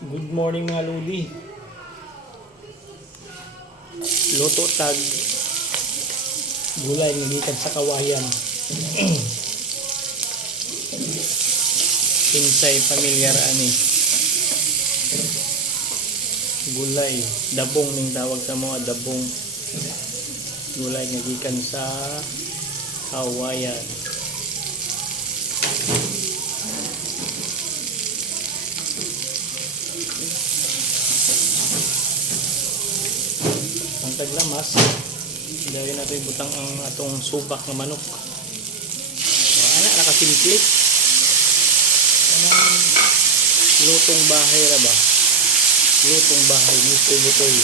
Good morning mga lodi. Luto tag gulay nga gikan sa kawayan. Kinsay pamilyar ani. Gulay, dabong ning tawag sa mga dabong. Gulay nga gikan sa kawayan. Ang taglamas, dahil natin ibutang ang atong subak na manok. So, anak nakasimple. Anong lutong bahay ra ba? Lutong bahay, gusto butoy.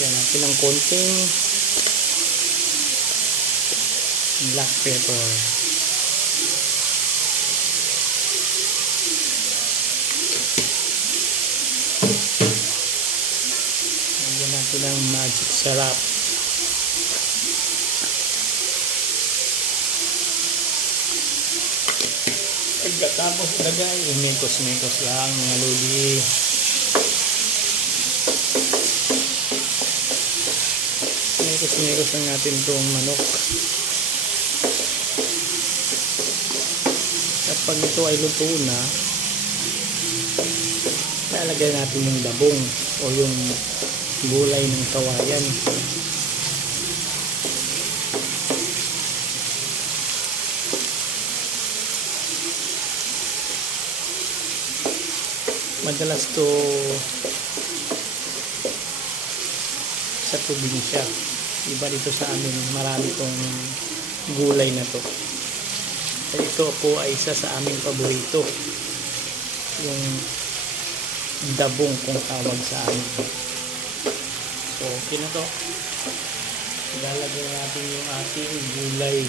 Kaya natin ng konting black pepper. Lagyan natin ng magic sarap. Pagkatapos ilagay, umikos-mikos lang mga lodi. Umikos lang natin itong manok. Kapag ito ay luto na, lalagay natin yung dabong o yung gulay ng kawayan. Madalas to sa probinsya. Iba dito sa amin, marami tong gulay na to. Ito po ay isa sa aming paborito. Yung dabong kung tawag sa amin. So, okay na to. Ilalagay natin yung ating gulay.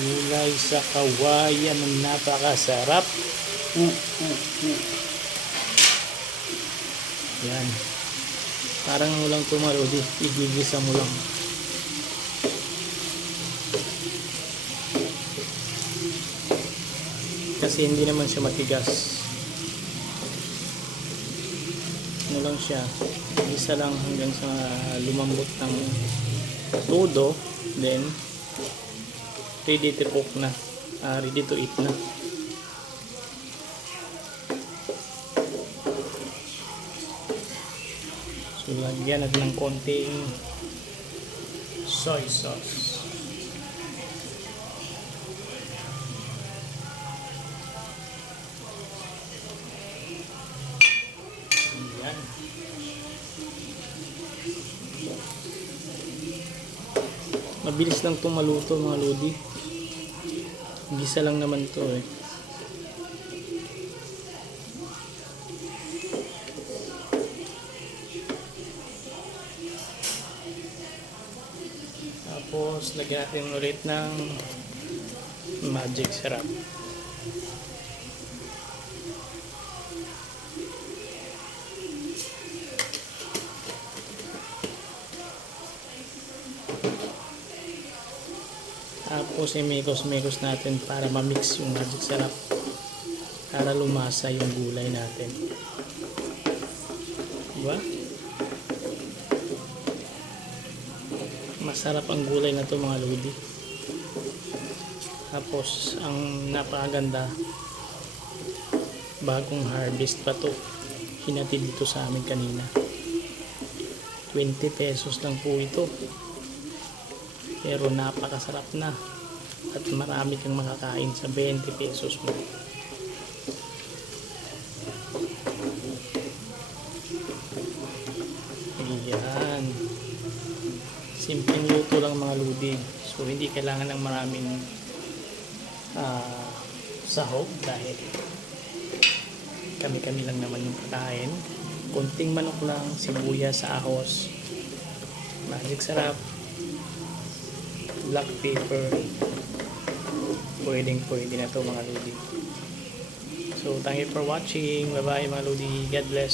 Gulay sa kawayan ng napakasarap. Yan. Parang walang tumalodi. Igigisa mo lang. Kasi hindi naman siya matigas. Ano lang siya, isa lang hanggang sa lumambot ng todo, then ready to cook na, ready to eat na. So lagyan natin ng konting soy sauce. Mabilis lang itong maluto mga lodi. Gisa lang naman ito eh. Tapos lagyan natin ulit ng magic sarap. Tapos imikos-mikos natin para ma-mix yung magic sarap, para lumasa yung gulay natin. Diba? Masarap ang gulay na to mga lodi. Tapos ang napakaganda, bagong harvest pa to, hinatid dito sa amin kanina. 20 pesos lang po ito. Pero napakasarap na at marami kang makakain sa 20 pesos mo. Ayan. Simpleng luto lang mga lodi. So hindi kailangan ng maraming sahog dahil kami-kami lang naman yung kakain. Konting manok lang, sibuyas, ahos, magic sarap, black pepper. Pwede na to mga lodi. So thank you for watching. Bye bye mga lodi. God bless.